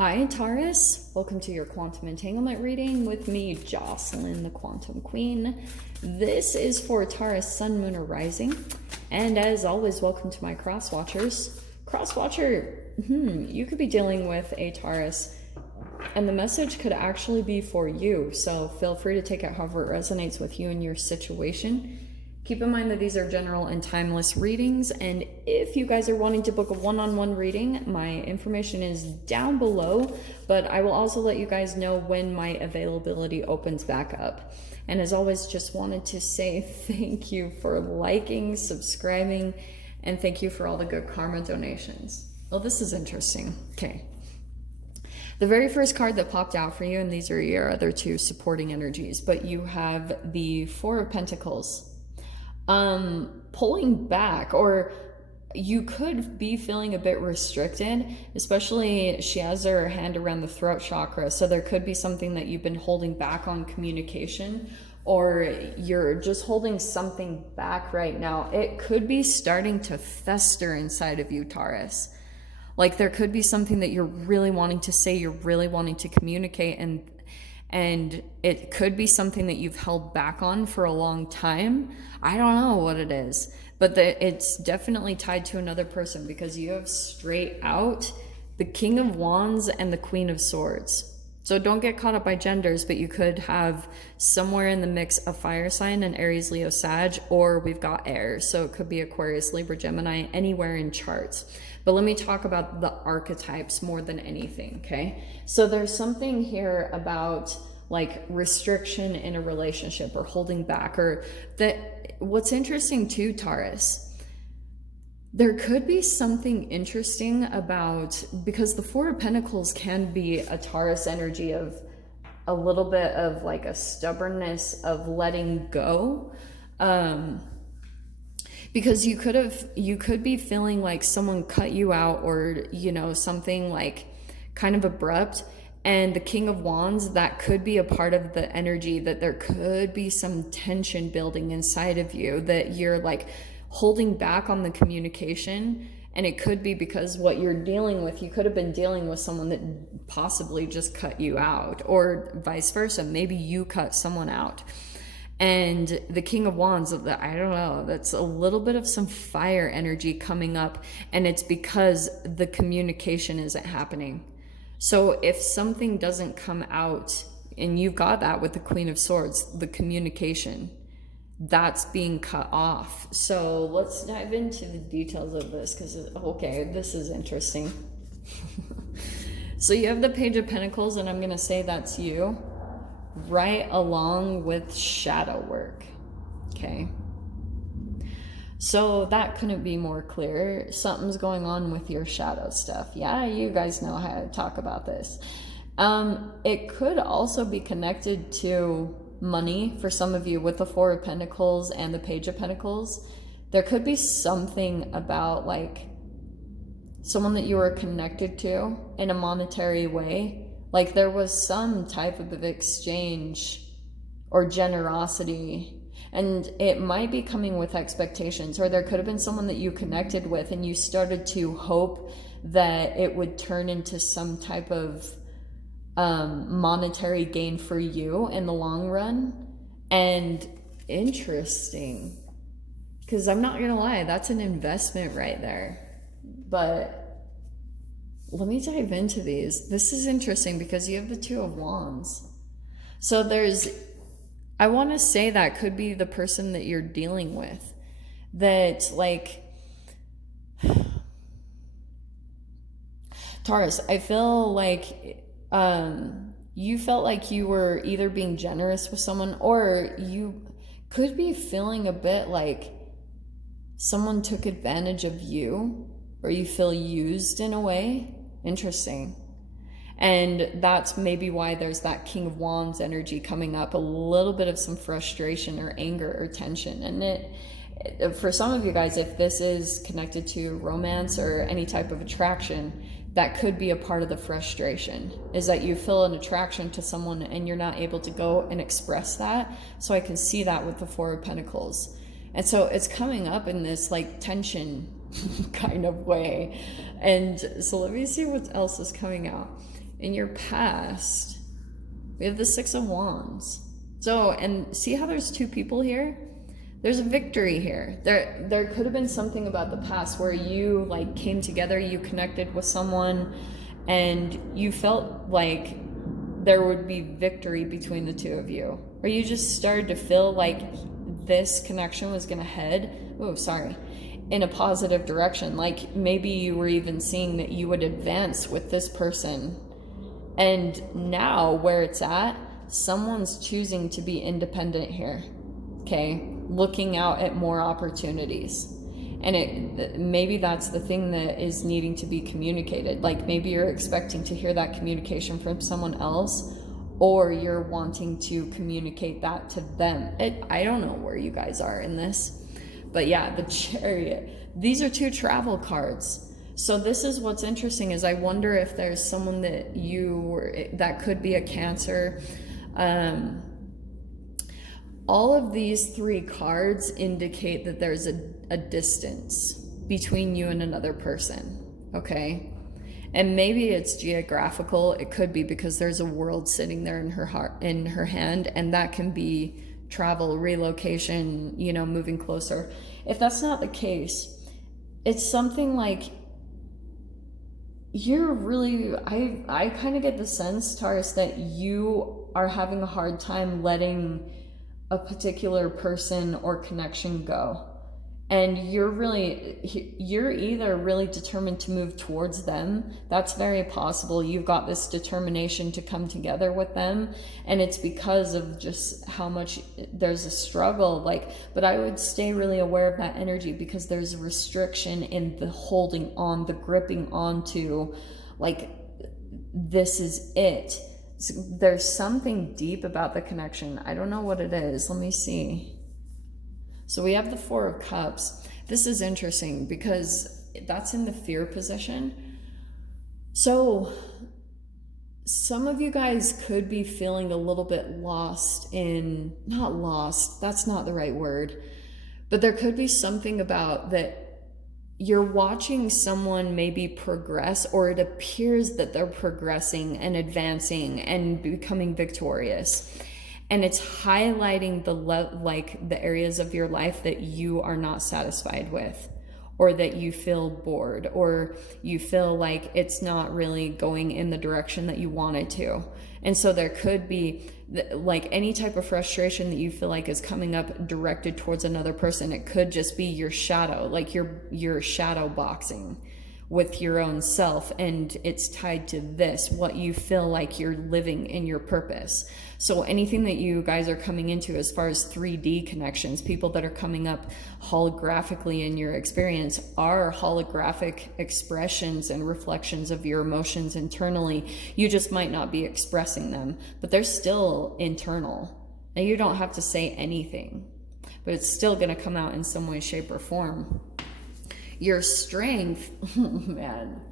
Hi Taurus, welcome to your quantum entanglement reading with me, Jocelyn, the Quantum Queen. This is for Taurus, Sun, Moon, or Rising. And as always, welcome to my cross watchers. Cross watcher, you could be dealing with a Taurus, and the message could actually be for you. So feel free to take it however it resonates with you and your situation. Keep in mind that these are general and timeless readings, and if you guys are wanting to book a one-on-one reading, my information is down below, but I will also let you guys know when my availability opens back up. And as always, just wanted to say thank you for liking, subscribing, and thank you for all the good karma donations. Well, this is interesting. Okay. The very first card that popped out for you, and these are your other two supporting energies, but you have the Four of Pentacles. Pulling back, or you could be feeling a bit restricted, especially she has her hand around the throat chakra. So there could be something that you've been holding back on communication, or you're just holding something back right now. It could be starting to fester inside of you, Taurus. Like there could be something that you're really wanting to say, you're really wanting to communicate, and it could be something that you've held back on for a long time. I don't know what it is, but it's definitely tied to another person, because you have straight out the King of Wands and the Queen of Swords. So don't get caught up by genders, but you could have somewhere in the mix a fire sign, an Aries, Leo, Sag, or we've got air. So it could be Aquarius, Libra, Gemini, anywhere in charts. But let me talk about the archetypes more than anything, okay? So there's something here about like restriction in a relationship or holding back, or that. What's interesting too, Taurus, there could be something interesting about, because the Four of Pentacles can be a Taurus energy of a little bit of like a stubbornness of letting go. Because you could be feeling like someone cut you out, or, you know, something like kind of abrupt. And the King of Wands, that could be a part of the energy, that there could be some tension building inside of you, that you're like holding back on the communication. And it could be because what you're dealing with, you could have been dealing with someone that possibly just cut you out, or vice versa. Maybe you cut someone out. And the King of Wands, I don't know, that's a little bit of some fire energy coming up, and it's because the communication isn't happening. So if something doesn't come out, and you've got that with the Queen of Swords, the communication, that's being cut off. So let's dive into the details of this, because, okay, this is interesting. So you have the Page of Pentacles, and I'm going to say that's you, right along with shadow work, okay? So that couldn't be more clear. Something's going on with your shadow stuff. Yeah, you guys know how to talk about this. It could also be connected to money for some of you with the Four of Pentacles and the Page of Pentacles. There could be something about like someone that you were connected to in a monetary way. Like there was some type of exchange or generosity. And it might be coming with expectations, or there could have been someone that you connected with and you started to hope that it would turn into some type of monetary gain for you in the long run. And interesting, because I'm not gonna lie, that's an investment right there. But let me dive into these. This is interesting because you have the Two of Wands. So I want to say that could be the person that you're dealing with, that like, Taurus, I feel like you felt like you were either being generous with someone, or you could be feeling a bit like someone took advantage of you, or you feel used in a way. Interesting. And that's maybe why there's that King of Wands energy coming up, a little bit of some frustration or anger or tension. And for some of you guys, if this is connected to romance or any type of attraction, that could be a part of the frustration, is that you feel an attraction to someone and you're not able to go and express that. So I can see that with the Four of Pentacles. And so it's coming up in this like tension kind of way. And so let me see what else is coming out. in your past, we have the Six of Wands. So, and see how there's two people here? There's a victory here. There could have been something about the past where you like came together, you connected with someone, and you felt like there would be victory between the two of you. Or you just started to feel like this connection was gonna head, in a positive direction. Like maybe you were even seeing that you would advance with this person. And now where it's at, someone's choosing to be independent here, okay? Looking out at more opportunities. And maybe that's the thing that is needing to be communicated. Like maybe you're expecting to hear that communication from someone else, or you're wanting to communicate that to them. I don't know where you guys are in this, but yeah, the Chariot. These are two travel cards. So this is what's interesting, is I wonder if there's someone that could be a Cancer. All of these three cards indicate that there's a distance between you and another person, okay? And maybe it's geographical. It could be because there's a world sitting there in her hand, and that can be travel, relocation, moving closer. If that's not the case, it's something like you're really, I kind of get the sense, Taurus, that you are having a hard time letting a particular person or connection go. And you're either really determined to move towards them. That's very possible. You've got this determination to come together with them, and it's because of just how much there's a struggle. But I would stay really aware of that energy, because there's a restriction in the holding on, the gripping onto, like, this is it. There's something deep about the connection. I don't know what it is. Let me see. So we have the Four of Cups. This is interesting because that's in the fear position. So some of you guys could be feeling a little bit lost in, not lost, that's not the right word, but there could be something about that you're watching someone maybe progress, or it appears that they're progressing and advancing and becoming victorious. And it's highlighting the areas of your life that you are not satisfied with, or that you feel bored, or you feel like it's not really going in the direction that you want it to. And so there could be like any type of frustration that you feel like is coming up directed towards another person. It could just be your shadow, like you're shadow boxing with your own self, and it's tied to this, what you feel like you're living in your purpose. So anything that you guys are coming into as far as 3D connections, people that are coming up holographically in your experience, are holographic expressions and reflections of your emotions internally. You just might not be expressing them, but they're still internal. And you don't have to say anything, but it's still gonna come out in some way, shape, or form. Your strength, man,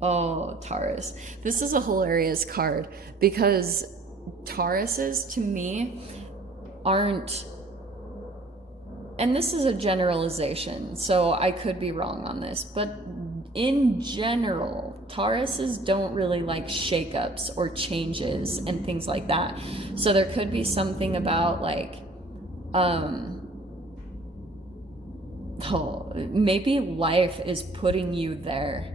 oh, Taurus. This is a hilarious card, because Tauruses, to me, aren't, and this is a generalization, so I could be wrong on this, but in general, Tauruses don't really like shakeups or changes and things like that. So there could be something about like, maybe life is putting you there,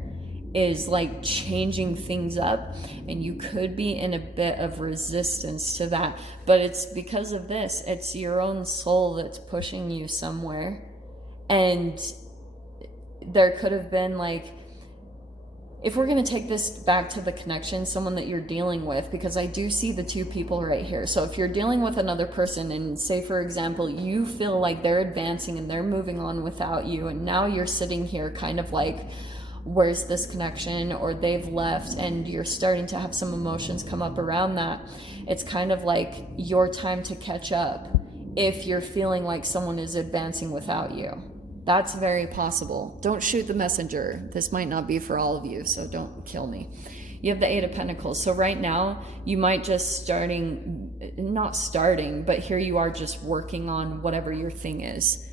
is like changing things up, and you could be in a bit of resistance to that, but it's because of this. It's your own soul that's pushing you somewhere. And there could have been, like, if we're going to take this back to the connection, someone that you're dealing with, because I do see the two people right here. So if you're dealing with another person, and say, for example, you feel like they're advancing and they're moving on without you, and now you're sitting here kind of like, where's this connection? Or they've left, and you're starting to have some emotions come up around that. It's kind of like your time to catch up if you're feeling like someone is advancing without you. That's very possible. Don't shoot the messenger. This might not be for all of you, so don't kill me. You have the Eight of Pentacles. So right now, you might just not starting, but here you are just working on whatever your thing is.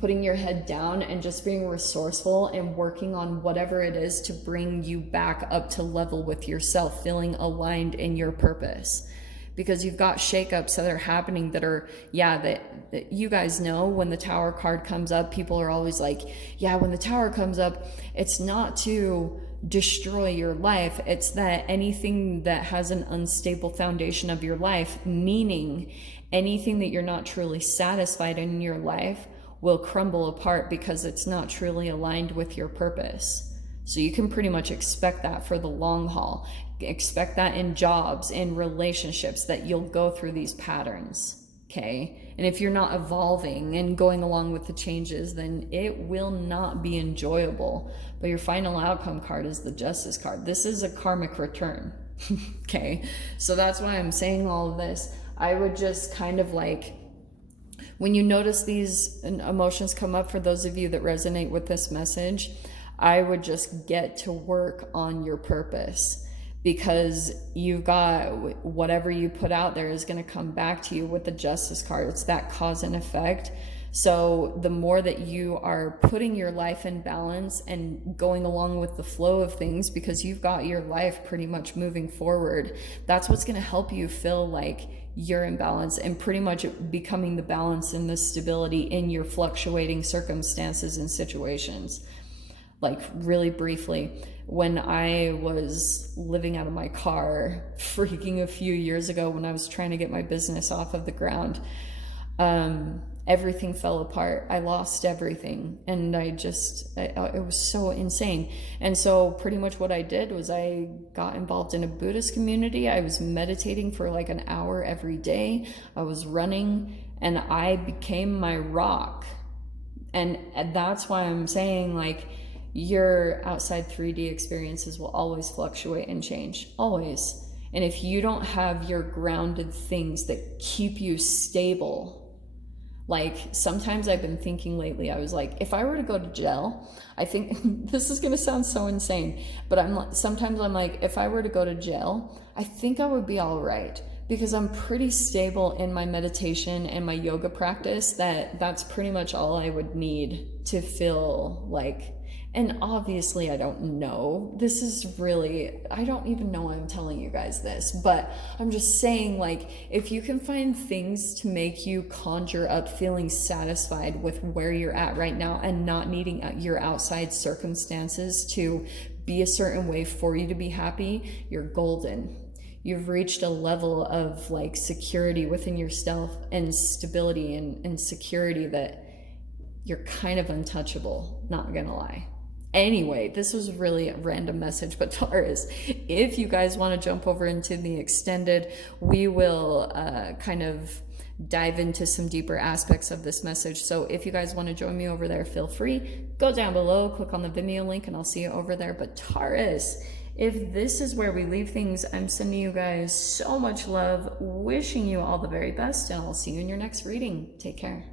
putting your head down and just being resourceful and working on whatever it is to bring you back up to level with yourself, feeling aligned in your purpose. Because you've got shakeups that are happening that are, that you guys know when the Tower card comes up, people are always like, yeah, when the Tower comes up, it's not to destroy your life. It's that anything that has an unstable foundation of your life, meaning anything that you're not truly satisfied in your life, will crumble apart because it's not truly aligned with your purpose. So you can pretty much expect that for the long haul. Expect that in jobs, in relationships, that you'll go through these patterns, okay? And if you're not evolving and going along with the changes, then it will not be enjoyable. But your final outcome card is the Justice card. This is a karmic return, okay? So that's why I'm saying all of this. I would just kind of like, when you notice these emotions come up, for those of you that resonate with this message, I would just get to work on your purpose, because you've got whatever you put out there is going to come back to you with the Justice card. It's that cause and effect. So the more that you are putting your life in balance and going along with the flow of things, because you've got your life pretty much moving forward, that's what's going to help you feel like you're in balance and pretty much becoming the balance and the stability in your fluctuating circumstances and situations. Like, really briefly, when I was living out of my car freaking a few years ago, when I was trying to get my business off of the ground, everything fell apart. I lost everything, and it was so insane. And so pretty much what I did was I got involved in a Buddhist community. I was meditating for like an hour every day. I was running, and I became my rock. And that's why I'm saying, like, your outside 3D experiences will always fluctuate and change, always. And if you don't have your grounded things that keep you stable, like, sometimes I've been thinking lately, I was like, if I were to go to jail, I think this is going to sound so insane, but sometimes I'm like, if I were to go to jail, I think I would be all right, because I'm pretty stable in my meditation and my yoga practice. That's pretty much all I would need to feel like. And obviously, I don't know. This is really, I don't even know why I'm telling you guys this, but I'm just saying, like, if you can find things to make you conjure up feeling satisfied with where you're at right now and not needing your outside circumstances to be a certain way for you to be happy, you're golden. You've reached a level of like security within yourself and stability and security that you're kind of untouchable, not gonna lie. Anyway, this was really a random message, but Taurus, if you guys want to jump over into the extended, we will kind of dive into some deeper aspects of this message. So if you guys want to join me over there, feel free. Go down below, click on the Vimeo link, and I'll see you over there. But Taurus, if this is where we leave things, I'm sending you guys so much love, wishing you all the very best, and I'll see you in your next reading. Take care.